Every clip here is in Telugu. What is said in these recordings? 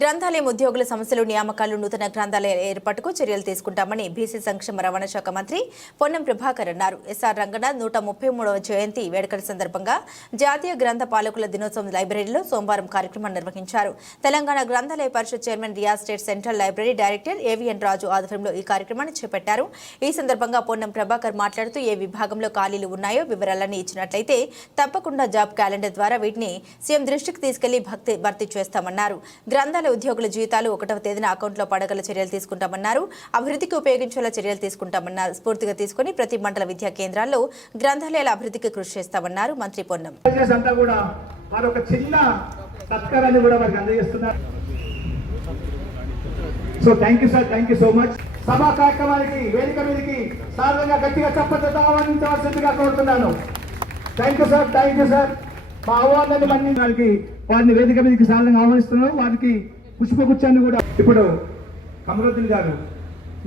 గ్రంథాలయం ఉద్యోగుల సమస్యలు నియామకాలు నూతన గ్రంథాలయ ఏర్పాటుకు చర్యలు తీసుకుంటామని బీసీ సంక్షేమ రవాణా శాఖ మంత్రి పొన్నం ప్రభాకర్ అన్నారు. ఎస్ఆర్ రంగనాథ్ 133వ జయంతి వేడుకల సందర్భంగా జాతీయ గ్రంథ పాలకుల దినోత్సవం లైబ్రరీలో సోమవారం కార్యక్రమం నిర్వహించారు. తెలంగాణ గ్రంథాలయ పరిషత్ chairman Riyaz state central library director AVN Raju ఆధ్వర్యంలో ఈ కార్యక్రమాన్ని చేపట్టారు. ఈ సందర్భంగా పొన్నం ప్రభాకర్ మాట్లాడుతూ ఏ విభాగంలో ఖాళీలు ఉన్నాయో వివరాలన్నీ ఇచ్చినట్లయితే తప్పకుండా జాబ్ క్యాలెండర్ ద్వారా వీటిని సీఎం దృష్టికి తీసుకెళ్లి భర్తీ చేస్తామన్నారు. గ్రంథాలయ ఉద్యోగుల జీతాలు 1వ తేదీన అకౌంట్లో పడగల చర్యలు తీసుకుంటామన్నారు. అభివృద్ధికి ఉపయోగించేలా చర్యలు తీసుకుంటామన్నారు. స్ఫూర్తిగా తీసుకుని ప్రతి మండల విద్యా కేంద్రాల్లో గ్రంథాలయాల అభివృద్ధికి కృషి చేస్తామన్నారు మంత్రి పొన్నం. సభా కార్యక్రమానికి వేదిక మీదకి సాధారణంగా గట్టిగా చప్పట్లతో ఆహ్వానించవలసిందిగా కోరుతున్నాను. Thank you sir. మా ఆహ్వానాన్ని మన్నించడానికి వారిని వేదిక మీదకి సాధారణంగా ఆహ్వానిస్తున్నారు. వారికి పుష్పగుచ్చాన్ని కూడా ఇప్పుడు కమరుద్దీన్ గారు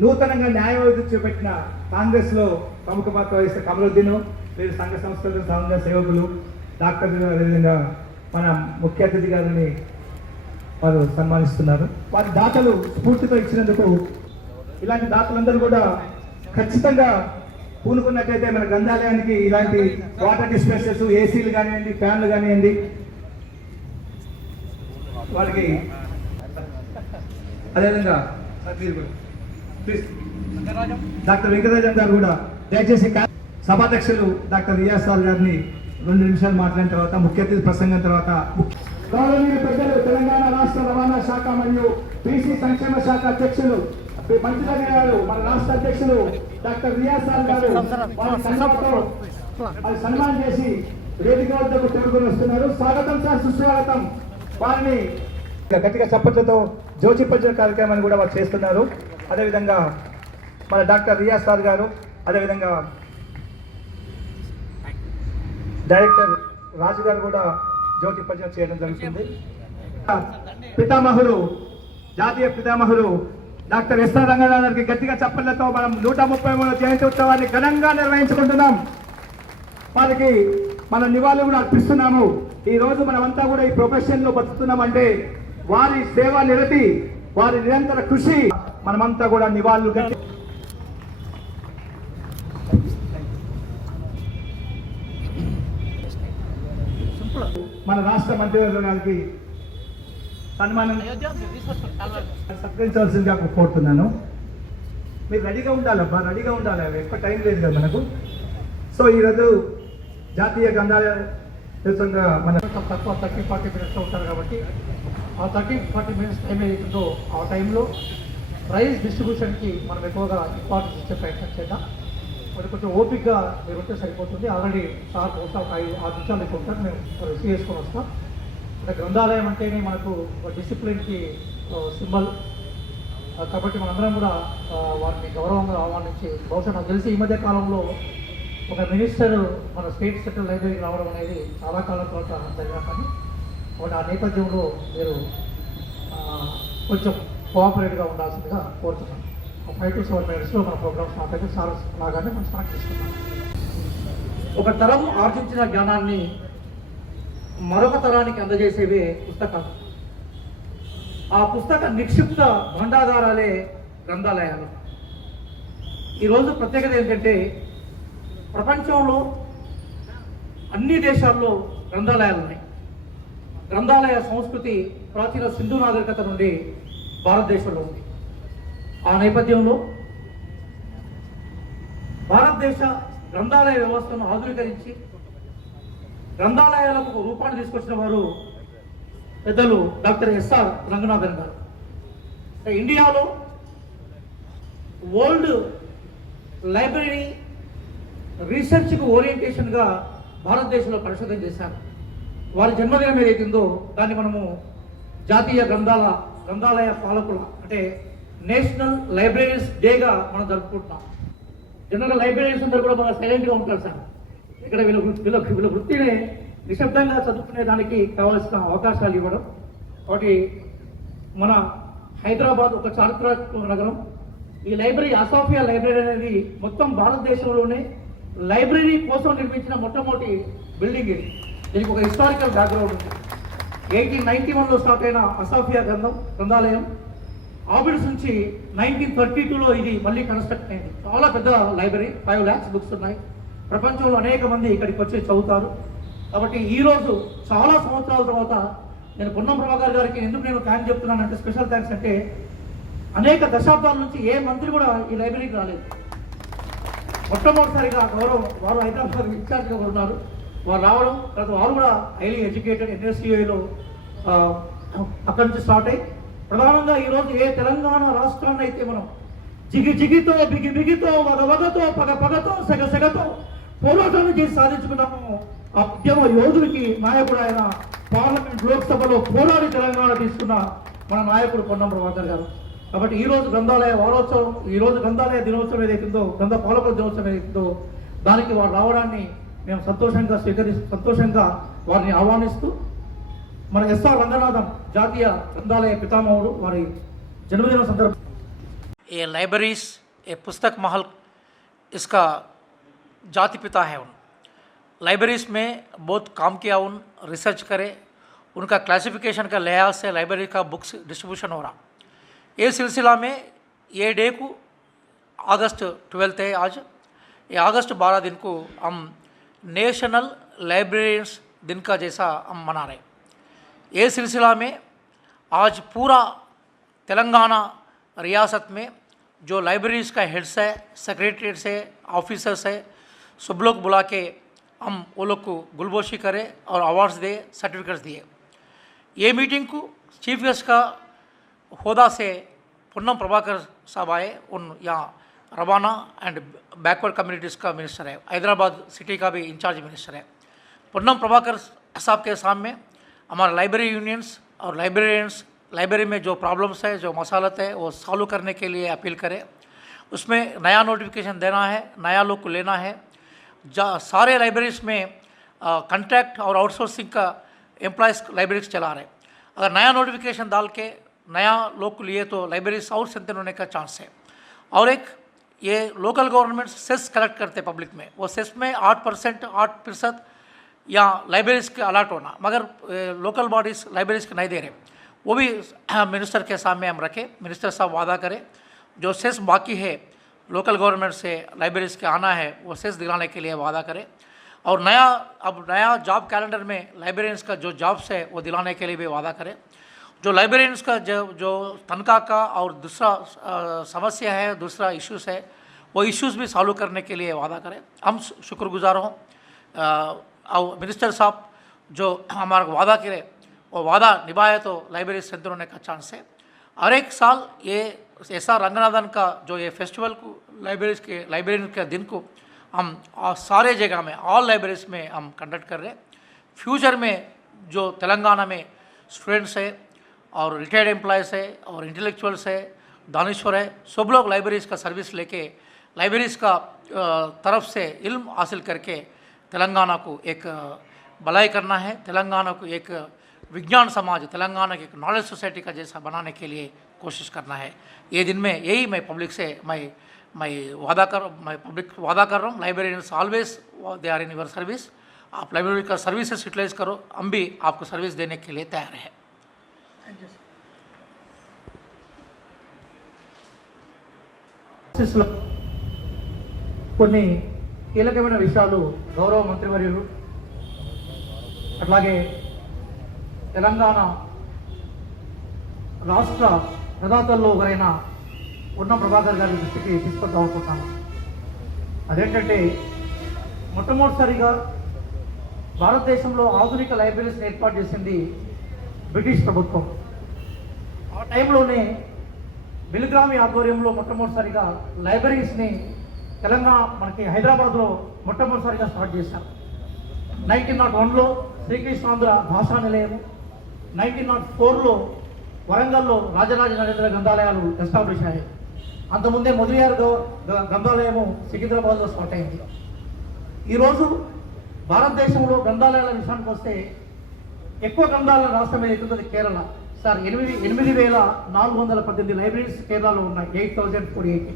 నూతనంగా న్యాయవాది చేపట్టిన కాంగ్రెస్ లో ప్రముఖ పాత్ర వహిస్తే కమరుద్దీన్ వీరు సంఘ సంస్థల సంఘ సేవకులు డాక్టర్ అదేవిధంగా మన ముఖ్య అతిథి గారిని వారు సన్మానిస్తున్నారు. వారి దాతలు స్ఫూర్తితో ఇచ్చినందుకు ఇలాంటి దాతలందరూ కూడా ఖచ్చితంగా పూనుకున్నట్లయితే మన గ్రంథాలయానికి ఇలాంటి వాటర్ డిస్పెన్సర్స్, ఏసీలు కానివ్వండి, ఫ్యాన్లు కానివ్వండి, వాళ్ళకి అదేవిధంగా డాక్టర్ వెంకటరాజన్ గారు కూడా దయచేసి సభాధ్యక్షులు డాక్టర్ రియాజ్ సార్ గారిని 2 నిమిషాలు మాట్లాడిన తర్వాత ముఖ్య అతిథి ప్రసంగం తర్వాత గౌరవనీయ పెద్దలు తెలంగాణ రాష్ట్ర రవాణా శాఖ మరియు బీసీ సంక్షేమ శాఖ అధ్యక్షులు మంత్రి గారు, మన రాష్ట్ర అధ్యక్షులు డాక్టర్ రియాజ్ సార్ గారు వారి సన్మానం చేసి వేదిక వద్దకు తోడుకొని వస్తున్నారు. స్వాగతం సార్, సుస్వాగతం. వారిని గట్టిగా చప్పట్లతో జోచిపజ్జ కార్యక్రమాన్ని కూడా వారు చేస్తున్నారు. అదేవిధంగా మన డాక్టర్ రియాజ్ సార్ గారు, అదేవిధంగా డైరెక్టర్ రాజు గారు కూడా జ్యోతిపజ్జ చేయడం జరుగుతుంది. పితామహులు, జాతీయ పితామహులు డాక్టర్ ఎస్ఆర్ రంగనాథ్ గారికి గట్టిగా చప్పట్లతో మనం 133వ జయంతి ఉత్సవాన్ని ఘనంగా నిర్వహించుకుంటున్నాం. వారికి మనం నివాళులు కూడా అర్పిస్తున్నాము. ఈ రోజు మనమంతా కూడా ఈ ప్రొఫెషన్ లో బతుకుతున్నామంటే వారి సేవా నిరతి, వారి నిరంతర కృషి మనమంతా కూడా నివాళులు కట్టి మన రాష్ట్ర మంత్రివర్గానికి సన్మానం సత్కరించవలసిందిగా కోరుతున్నాను. మీరు రెడీగా ఉండాలబ్బా, రెడీగా ఉండాలి. ఎక్కువ టైం లేదు కదా మనకు. సో ఈరోజు జాతీయ గ్రంథాలయ మన తక్కువ 30-40 మినిట్స్ ఉంటారు కాబట్టి ఆ 30-40 మినిట్స్ టైం ఏదైతుందో ఆ టైంలో ప్రైజ్ డిస్ట్రిబ్యూషన్కి మనం ఎక్కువగా ఇంపార్టెన్స్ ఇచ్చే ప్రయత్నం చేద్దాం. మరి కొంచెం ఓపిక్గా మీరు ఉంటే సరిపోతుంది. ఆల్రెడీ సార్ బహుశా ఒక 5-6 నిమిషాలు ఎక్కువ ఉంటారు, మేము రిసీవ్ చేసుకొని వస్తాం. అంటే గ్రంథాలయం అంటేనే మనకు డిసిప్లిన్కి సింబల్ కాబట్టి మనందరం కూడా వారిని గౌరవంగా ఆహ్వానించి, బహుశా నాకు తెలిసి ఈ మధ్య కాలంలో ఒక మినిస్టర్ మన స్టేట్ సెంట్రల్ లైబ్రరీకి రావడం అనేది చాలా కాలం తర్వాత జరిగిన పని. కాబట్టి ఆ నేపథ్యంలో మీరు కొంచెం కోఆపరేట్గా ఉండాల్సిందిగా కోరుతున్నాను. 5 to 7 minutesలో మన ప్రోగ్రామ్ స్టార్ట్ అయితే సార్ లాగానే మనం స్టార్ట్ చేసుకున్నాం. ఒక తరం ఆర్జించిన జ్ఞానాన్ని మరొక తరానికి అందజేసేవే పుస్తకాలు. ఆ పుస్తక నిక్షిప్త భండాగారాలే గ్రంథాలయాలు. ఈరోజు ప్రత్యేకత ఏంటంటే ప్రపంచంలో అన్ని దేశాల్లో గ్రంథాలయాలు ఉన్నాయి. గ్రంథాలయ సంస్కృతి ప్రాచీన సింధు నాగరికత నుండి భారతదేశంలో ఉంది. ఆ నేపథ్యంలో భారతదేశ గ్రంథాలయ వ్యవస్థను ఆధునీకరించి గ్రంథాలయాలకు రూపాన్ని తీసుకొచ్చిన వారు పెద్దలు డాక్టర్ ఎస్ఆర్ రంగనాథన్ గారు. ఇండియాలో వరల్డ్ లైబ్రరీ రీసెర్చ్కు ఓరియంటేషన్గా భారతదేశంలో పరిశోధన చేశారు. వారి జన్మదినం ఏదైతుందో దాన్ని మనము జాతీయ గ్రంథాలయ పాలకుల అంటే నేషనల్ లైబ్రరీస్ డేగా మనం జరుపుకుంటున్నాం. జనరల్గా లైబ్రరీస్ అందరూ కూడా బాగా సైలెంట్గా ఉంటారు సార్. ఇక్కడ వీళ్ళ వృత్తిని నిశ్శబ్దంగా చదువుకునే దానికి కావాల్సిన అవకాశాలు ఇవ్వడం. కాబట్టి మన హైదరాబాద్ ఒక చారిత్రాత్మక నగరం. ఈ లైబ్రరీ, అసాఫియా లైబ్రరీ అనేది మొత్తం భారతదేశంలోనే లైబ్రరీ కోసం నిర్మించిన మొట్టమొదటి బిల్డింగ్ ఇది. దీనికి ఒక హిస్టారికల్ బ్యాక్గ్రౌండ్ ఉంది. 1891లో స్టార్ట్ అయిన అసాఫియా గ్రంథాలయం ఆబిడ్స్ నుంచి 1932లో ఇది మళ్ళీ కన్స్ట్రక్ట్ అయింది. చాలా పెద్ద లైబ్రరీ, 5 lakhs బుక్స్ ఉన్నాయి. ప్రపంచంలో అనేక మంది ఇక్కడికి వచ్చి చదువుతారు. కాబట్టి ఈరోజు చాలా సంవత్సరాల తర్వాత నేను పొన్నం ప్రభాకర్ గారికి ఎందుకు నేను థ్యాంక్స్ చెప్తున్నానంటే, స్పెషల్ థ్యాంక్స్ అంటే, అనేక దశాబ్దాల నుంచి ఏ మంత్రి కూడా ఈ లైబ్రరీకి రాలేదు. మొట్టమొదటిసారిగా వారు హైదరాబాద్ ఇన్ఛార్జ్గా ఉన్నారు, వారు రావడం, తర్వాత వారు కూడా హైలీ ఎడ్యుకేటెడ్, ఎన్ఎస్సిఐలో అక్కడి నుంచి స్టార్ట్ అయ్యి ప్రధానంగా ఈరోజు ఏ తెలంగాణ రాష్ట్రాన్ని అయితే మనం జిగితో బిగితో వగతో పగతో సెగతో పోరాటాన్ని చేసి సాధించుకున్నాము, ఆ ఉద్యమ యోధుడికి నాయకుడు ఆయన, పార్లమెంట్ లోక్సభలో పోరాడి తెలంగాణ తీసుకున్న మన నాయకుడు పొన్నం ప్రభాకర్ గారు. కాబట్టి ఈరోజు గ్రంథాలయ వారోత్సవం, ఈరోజు గ్రంథాలయ దినోత్సవం ఏదైతుందో, గ్రంథ పాలకుల దినోత్సవం ఏదైతుందో, దానికి వారు రావడాన్ని మేము సంతోషంగా వారిని ఆహ్వానిస్తూ, మన ఎస్ఆర్ రంగనాథన్ జాతీయ గ్రంథాలయ పితామహుడు వారి జన్మదిన సందర్భంగా ये लाइब्रेरीज, ये पुस्तक महल इसका जाति पिता है। उन लाइब्रेरीज में बहुत काम किया, उन रिसर्च करे, उनका क्लासिफिकेशन का लिहाज से लाइब्रेरी का बुक्स डिस्ट्रीब्यूशन हो रहा। ये सिलसिला में ये डे को अगस्त 12 है आज, ये अगस्त 12 दिन को हम नेशनल लाइब्रेरियंस दिन का जैसा हम मना रहे। ये सिलसिला में आज पूरा तेलंगाना रियासत में जो लाइब्रेरीज का हेड्स है, सेक्रेटरीट्स है, ऑफिसर्स है, सब लोग बुला के हम वो लोग को गुलबोशी करें और अवार्ड्स दे, सर्टिफिकेट्स दिए। ये मीटिंग को चीफ गेस्ट का होदा से पुन्नम प्रभाकर साहब आए, उन यहाँ रवाना एंड बैकवर्ड कम्युनिटीज़ का मिनिस्टर है, हैदराबाद सिटी का भी इंचार्ज मिनिस्टर है। पुन्नम प्रभाकर साहब के सामने हमारे लाइब्रेरी यूनियंस और लाइब्रेरियंस लाइब्रेरी में जो प्रॉब्लम्स है, जो मसालत है, वो सॉल्व करने के लिए अपील करें। उसमें नया नोटिफिकेशन देना है, नया लोग को लेना है। सारे लाइब्रेरीज में कॉन्ट्रैक्ट और आउटसोर्सिंग का एम्प्लॉयज़ लाइब्रेरीज चला रहे। अगर नया नोटिफिकेशन डाल के नया लोग को लिए तो लाइब्रेरीज और स्ट्रेंथन होने का चांस है। और एक ये लोकल गवर्नमेंट सेस कलेक्ट करते पब्लिक में, वो सेस में 8% या लाइब्रेरीज के अलाट होना, मगर लोकल बॉडीज़ लाइब्रेरीज के नहीं दे रहे, वो भी मिनिस्टर के सामने हम रखें। मिनिस्टर साहब वादा करें जो सेस बाकी है लोकल गवर्नमेंट से लाइब्रेरीज के आना है, वो सेस दिलाने के लिए वादा करें। और अब नया जॉब कैलेंडर में लाइब्रेरियंस का जो जॉब्स है वो दिलाने के लिए भी वादा करें। जो लाइब्रेरियंस का जो तनख्वाह का और दूसरा समस्या है, दूसरा इश्यूज़ है, वो इश्यूज़ भी सॉल्व करने के लिए वादा करें। हम शुक्रगुजार हों और मिनिस्टर साहब जो हमारा वादा करे वो वादा निभाए तो लाइब्रेरी स्ट्रेंथन होने का चांस है। हर एक साल ये एसआर रंगनाथन का जो ये फेस्टिवल को लाइब्रेरी के दिन को हम सारे जगह में, ऑल लाइब्रेरीज में हम कंडक्ट कर रहे हैं। फ्यूचर में जो तेलंगाना में स्टूडेंट्स है और रिटायर्ड एम्प्लॉयज़ है और इंटेलेक्चुअल्स है, दानिश्वर है, सब लोग लाइब्रेरीज का सर्विस लेके लाइब्रेरीज का तरफ से इल्म हासिल करके तेलंगाना को एक भलाई करना है, तेलंगाना को एक विज्ञान समाज, तेलंगाना की एक नॉलेज सोसाइटी का जैसा बनाने के लिए कोशिश करना है। ये दिन में यही मैं पब्लिक से मैं वादा कर रहा हूँ। Librarians always they are in your service. आप लाइब्रेरी का सर्विसेज यूटिलाइज करो, हम भी आपको सर्विस देने के लिए तैयार हैं। కొన్ని కీలకమైన విషయాలు గౌరవ మంత్రివర్యులు అట్లాగే తెలంగాణ రాష్ట్ర ప్రదాతల్లో ఒకరైన పొన్నం ప్రభాకర్ గారి దృష్టికి తీసుకొద్దాం అనుకుంటున్నాను. అదేంటంటే మొట్టమొదటిసారిగా భారతదేశంలో ఆధునిక లైబ్రరీస్ని ఏర్పాటు చేసింది బ్రిటిష్ ప్రభుత్వం. ఆ టైంలోనే బిల్గ్రామి ఆధ్వర్యంలో మొట్టమొదటిసారిగా లైబ్రరీస్ని తెలంగాణ మనకి హైదరాబాద్లో మొట్టమొదటిసారిగా స్టార్ట్ చేశారు. 1901లో శ్రీకృష్ణాంధ్ర భాషా నిలయము, 1904లో వరంగల్లో రాజరాజ నరేంద్ర గ్రంథాలయాలు ఎస్టాబ్లిష్ అయ్యాయి. అంతకుముందే మొదలయ్యారు గ్రంథాలయము సికింద్రాబాద్లో స్టార్ట్ అయింది. ఈరోజు భారతదేశంలో గ్రంథాలయాల విషయానికి వస్తే ఎక్కువ గ్రంథాలయ రాష్ట్రం ఏదైతుందో కేరళ. సార్ 8,418 లైబ్రరీస్ కేరళలో ఉన్నాయి, 8,048.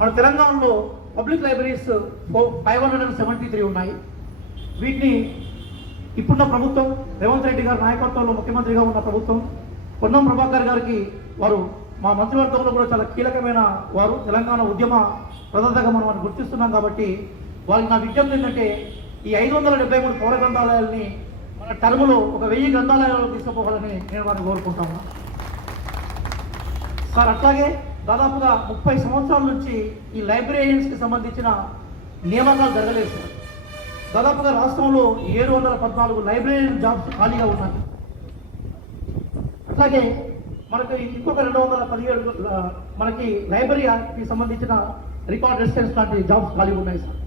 మన తెలంగాణలో పబ్లిక్ లైబ్రరీస్ 573 ఉన్నాయి. వీటిని ఇప్పుడున్న ప్రభుత్వం రేవంత్ రెడ్డి గారి నాయకత్వంలో ముఖ్యమంత్రిగా ఉన్న ప్రభుత్వం పొన్నం ప్రభాకర్ గారికి వారు మా మంత్రివర్గంలో కూడా చాలా కీలకమైన వారు, తెలంగాణ ఉద్యమ ప్రదాతగా మనం వారిని గుర్తిస్తున్నాం. కాబట్టి వారికి నా విజ్ఞప్తి ఏంటంటే ఈ 573 పౌర గ్రంథాలయాల్ని మన టర్ములో ఒక 1000 గ్రంథాలయాల్లో తీసుకుపోవాలని నేను వారిని కోరుకుంటాను సార్. అట్లాగే దాదాపుగా 30 సంవత్సరాల నుంచి ఈ లైబ్రేరియన్స్కి సంబంధించిన నియామకాలు జరగలేదు సార్. దాదాపుగా రాష్ట్రంలో 714 లైబ్రేరియన్ జాబ్స్ ఖాళీగా ఉన్నాయి. అట్లాగే మనకి ఇంకొక 217 మనకి లైబ్రరీకి సంబంధించిన రికార్డ్ రెసిడెన్స్ లాంటి జాబ్స్ ఖాళీగా ఉన్నాయి సార్.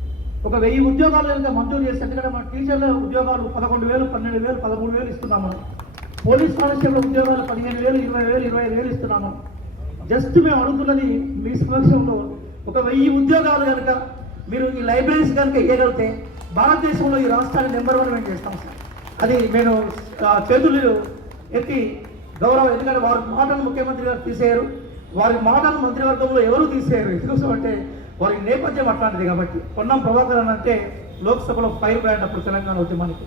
ఒక 1000 ఉద్యోగాలు కనుక మంజూరు చేస్తే, ఎందుకంటే మన టీచర్ల ఉద్యోగాలు 11,000, 12,000, 13,000 ఇస్తున్నాము. పోలీస్ కానిస్టేబుల్ ఉద్యోగాలు 15,000, 20,000, 25,000 ఇస్తున్నాము. జస్ట్ మేము అడుగుతున్నది మీ సమక్షంలో ఒక 1000 ఉద్యోగాలు కనుక మీరు ఈ లైబ్రరీస్ కనుక ఇవ్వగలిగితే భారతదేశంలో ఈ రాష్ట్రాన్ని నెంబర్ 1 మేము చేస్తాం సార్. అది నేను చేతులు ఎత్తి గౌరవం, ఎందుకంటే వారి మాటను ముఖ్యమంత్రి గారు తీసేయరు, వారి మాటను మంత్రివర్గంలో ఎవరు తీసేయరు. ఎందుకోసం అంటే వారి నేపథ్యం అట్లాంటిది. కాబట్టి పొన్నం ప్రభాకర్ అంటే లోక్సభలో ఫైర్ బ్రాండ్ అప్పుడు తెలంగాణ ఉద్యమానికి.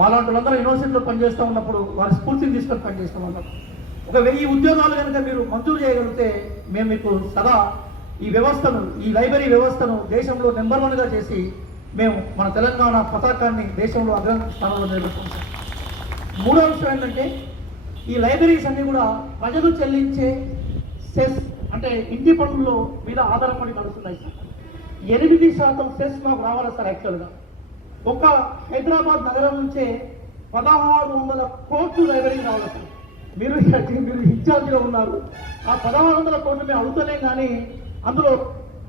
మాలాంటి వాళ్ళందరూ యూనివర్సిటీలో పనిచేస్తూ ఉన్నప్పుడు వారి స్ఫూర్తిని తీసుకొని పనిచేస్తూ ఉన్నారు. ఒక 1000 ఉద్యోగాలు కనుక మీరు మంజూరు చేయగలిగితే మేము మీకు సదా ఈ వ్యవస్థను, ఈ లైబ్రరీ వ్యవస్థను దేశంలో నెంబర్ 1గా చేసి మేము మన తెలంగాణ పతాకాన్ని దేశంలో అగ్ర స్థానంలో నిలబెడతాం సార్. మూడో విషయం ఏంటంటే ఈ లైబ్రరీస్ అన్నీ కూడా ప్రజలు చెల్లించే సెస్ అంటే ఇంటి పనుల్లో మీద ఆధారపడి నడుస్తున్నాయి సార్. 8% సెస్ మాకు రావాలి సార్. యాక్చువల్గా ఒక హైదరాబాద్ నగరం నుంచే 1600 కోట్లు లైబ్రరీ రావాలి సార్. మీరు ఇన్ఛార్జిగా ఉన్నారు. ఆ 1600 కోట్లు మేము అడుగుతలేం, కానీ అందులో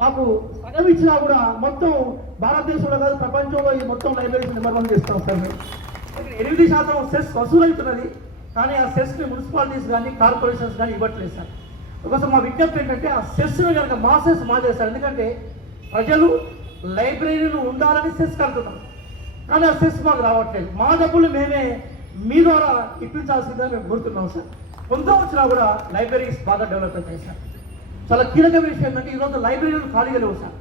మాకు సగం ఇచ్చినా కూడా మొత్తం భారతదేశంలో కాదు ప్రపంచంలో ఈ మొత్తం లైబ్రరీస్ నిర్మాణం చేస్తాం సార్. మేము 8% సెస్ వసూలవుతున్నది, కానీ ఆ సెస్ని మున్సిపాలిటీస్ కానీ కార్పొరేషన్స్ కానీ ఇవ్వట్లేదు సార్. ఒకసారి మా విజ్ఞప్తి ఏంటంటే ఆ సెస్ను కనుక మా సెస్ మాదేస్తారు. ఎందుకంటే ప్రజలు లైబ్రరీలు ఉండాలని సెస్ కడుతున్నాం, కానీ ఆ సెస్ మాకు రావట్లేదు. మా డబ్బులు మేమే మీ ద్వారా ఇప్పించాల్సిందిగా మేము కోరుతున్నాం సార్. కొంత వచ్చినా కూడా లైబ్రరీస్ బాగా డెవలప్ అవుతాయి సార్. చాలా కీలక విషయం ఏంటంటే ఈరోజు లైబ్రరీలు ఖాళీగా లేవు సార్.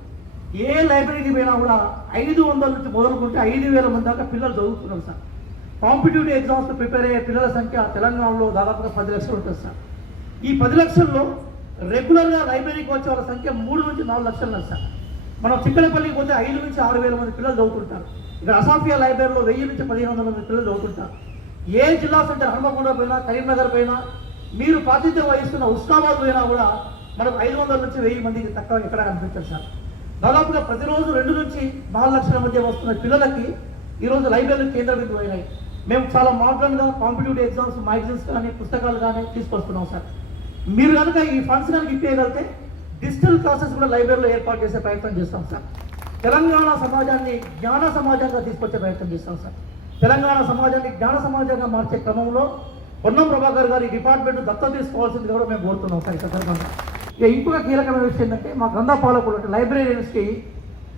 ఏ లైబ్రరీకి పోయినా కూడా 500 నుంచి మొదలుకుంటే 5,000 మంది దాకా పిల్లలు చదువుతున్నారు సార్. కాంపిటేటివ్ ఎగ్జామ్స్ ప్రిపేర్ అయ్యే పిల్లల సంఖ్య తెలంగాణలో దాదాపుగా 10 లక్షలు ఉంటుంది సార్. ఈ 10 లక్షల్లో రెగ్యులర్గా లైబ్రరీకి వచ్చే వాళ్ళ సంఖ్య 3 నుంచి 4 లక్షలు సార్. మనం చిక్కడపల్లికి పోతే 5 నుంచి 6,000 మంది పిల్లలు చదువుతుంటారు. ఇక్కడ అసాఫియా లైబ్రరీలో 1000 నుంచి 1,500 మంది పిల్లలు చదువుతుంటారు. ఏ జిల్లా సెంటర్ హనుమకొండ పోయినా, కరీంనగర్ పోయినా, మీరు ప్రాతినిధ్యం వహిస్తున్న ఉస్మానాబాద్ పోయినా కూడా మనకు 500 నుంచి 1000 మందికి తక్కువ ఎక్కడ కనిపించారు సార్. దాదాపుగా ప్రతిరోజు 2 నుంచి 4 లక్షల మధ్య వస్తున్న పిల్లలకి ఈరోజు లైబ్రరీలు కేంద్ర బిందువు అయినాయి. మేము చాలా మోడర్న్గా కాంపిటేటివ్ ఎగ్జామ్స్ మ్యాగజైన్స్ కానీ పుస్తకాలు కానీ తీసుకొస్తున్నాం సార్. మీరు కనుక ఈ ఫండ్స్ కనుక ఇప్పేయగలిగితే డిజిటల్ క్లాసెస్ కూడా లైబ్రరీలో ఏర్పాటు చేసే ప్రయత్నం చేస్తాం సార్. తెలంగాణ సమాజాన్ని జ్ఞాన సమాజంగా తీసుకొచ్చే ప్రయత్నం చేస్తాం సార్. తెలంగాణ సమాజాన్ని జ్ఞాన సమాజంగా మార్చే క్రమంలో పొన్నం ప్రభాకర్ గారి డిపార్ట్మెంట్ దత్తత తీసుకోవాల్సింది కూడా మేము కోరుతున్నాం సార్. ఈ సందర్భంగా ఇక ఇంకొక కీలకమైన విషయం ఏంటంటే మా గ్రంథ పాలకులు అంటే లైబ్రరీస్కి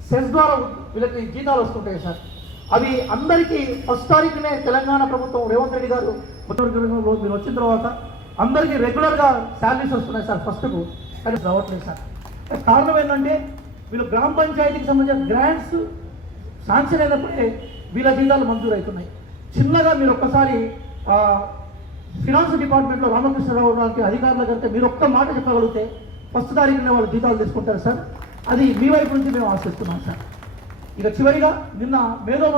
సెస్ ద్వారా వీళ్ళకి జీతాలు వస్తుంటాయి సార్. అవి అందరికీ 1వ తారీఖునే తెలంగాణ ప్రభుత్వం రేవంత్ రెడ్డి గారు మీరు వచ్చిన తర్వాత అందరికీ రెగ్యులర్గా శాలరీస్ వస్తున్నాయి సార్ ఫస్ట్కు, కానీ రావట్లేదు సార్. కారణం ఏంటంటే వీళ్ళు గ్రామ పంచాయతీకి సంబంధించిన గ్రాంట్స్ శాంక్షన్ అయినప్పుడే వీళ్ళ జీతాలు మంజూరు అవుతున్నాయి. చిన్నగా మీరు ఒక్కసారి ఫినాన్స్ డిపార్ట్మెంట్లో రామకృష్ణరావు గారికి అధికారులు కంటే మీరు ఒక్క మాట చెప్పగలిగితే 1వ తారీఖునే వాళ్ళు జీతాలు తీసుకుంటారు సార్. అది మీ వైపు నుంచి మేము ఆశిస్తున్నాం సార్. ఇక చివరిగా నిన్న మేధో